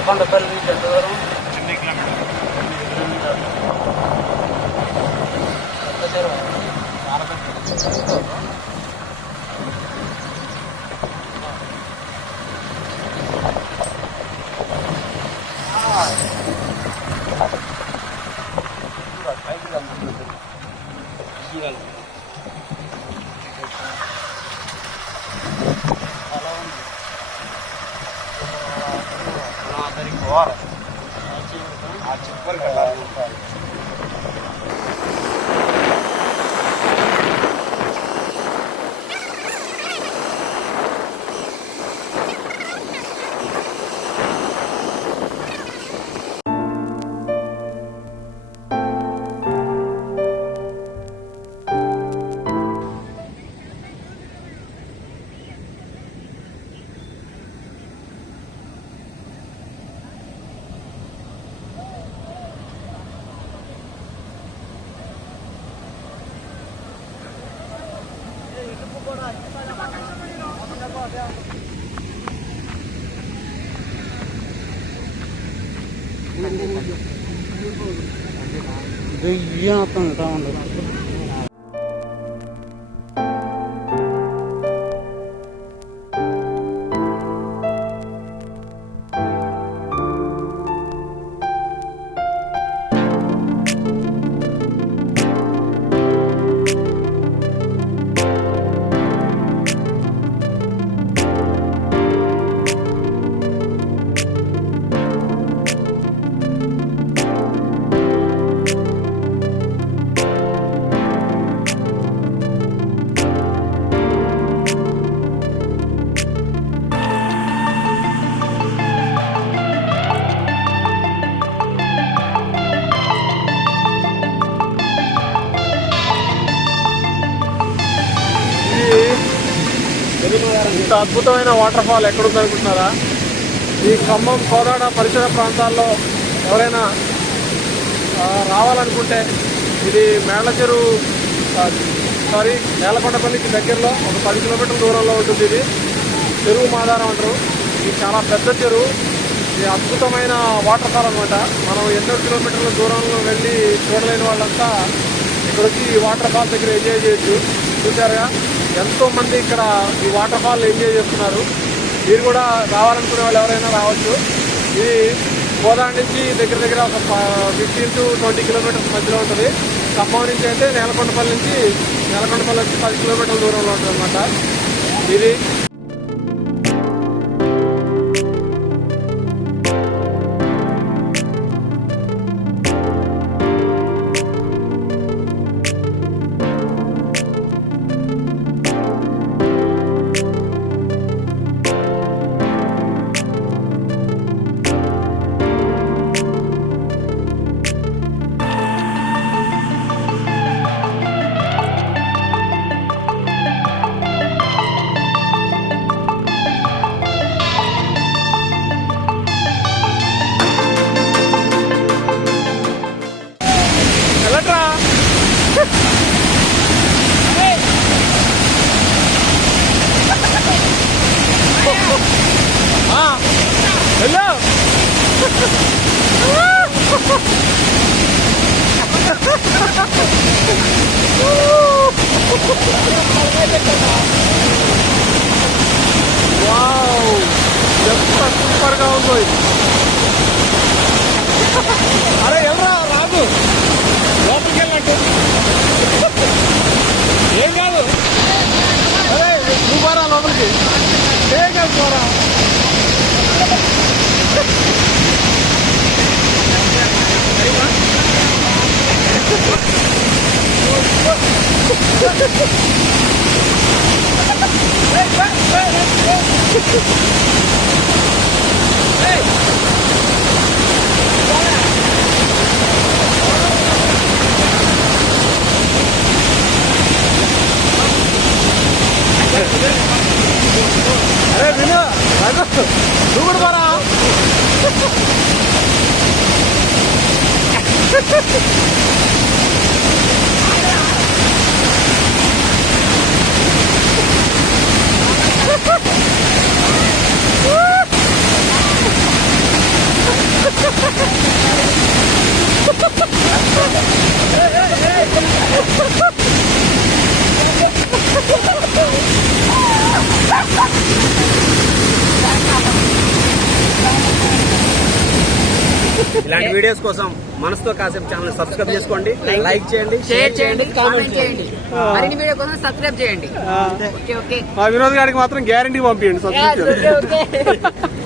నేలకొండపల్లి నుంచి ఎంత దూరం? 8 కిలోమీటర్లు. పెద్ద చెరువు చాలా పెద్ద. ఆ చివరికి వెళ్ళాలి. దెయ్యాతం ఎట్లా ఉండదు. ఇంత అద్భుతమైన వాటర్ ఫాల్ ఎక్కడుందనుకుంటున్నారా? ఈ ఖమ్మం కోదాడ పరిసర ప్రాంతాల్లో ఎవరైనా రావాలనుకుంటే ఇది నేలకొండపల్లికి దగ్గరలో ఒక 10 కిలోమీటర్ల దూరంలో ఉంటుంది. ఇది చెరువు మాధారం అంటారు. ఇది చాలా పెద్ద చెరువు. ఇది అద్భుతమైన వాటర్ ఫాల్ అనమాట. మనం ఎన్నో కిలోమీటర్ల దూరంలో వెళ్ళి చూడలేని వాళ్ళంతా ఇక్కడ వచ్చి ఈ వాటర్ ఫాల్ దగ్గర ఎంజాయ్ చేయొచ్చు. చూసారుగా ఎంతోమంది ఇక్కడ ఈ వాటర్ ఫాల్ ఎంజాయ్ చేస్తున్నారు. మీరు కూడా రావాలనుకునే వాళ్ళు ఎవరైనా రావచ్చు. ఇది కోదాడ నుంచి దగ్గర ఒక 15 to 20 కిలోమీటర్స్ మధ్యలో ఉంటుంది. ఖమ్మం నుంచి అయితే నేలకొండపల్లి వచ్చి 10 కిలోమీటర్ల దూరంలో ఉంటుంది అనమాట. ఇది హలో వావ్, ఎంత సూపర్గా ఉందో ఇది. అరే ఎవరా రాదు, లోపలికి వెళ్ళినట్టు ఏం కాదు. అరే నువ్వు పోరా లోపలికి, ఏం కాదు పోరా. అరే విను నువ్వు కూడా పోరా. ఇలాంటి వీడియోస్ కోసం మనసుతో కాసేపు ఛానల్ సబ్స్క్రైబ్ చేసుకోండి, లైక్ చేయండి, షేర్ చేయండి, కామెంట్ చేయండి. మరిన్ని వీడియో కోసం సబ్స్క్రైబ్ చేయండి. ఓకే వినోద్ గారికి మాత్రం గ్యారంటీ పంపించండి సబ్స్క్రిప్షన్.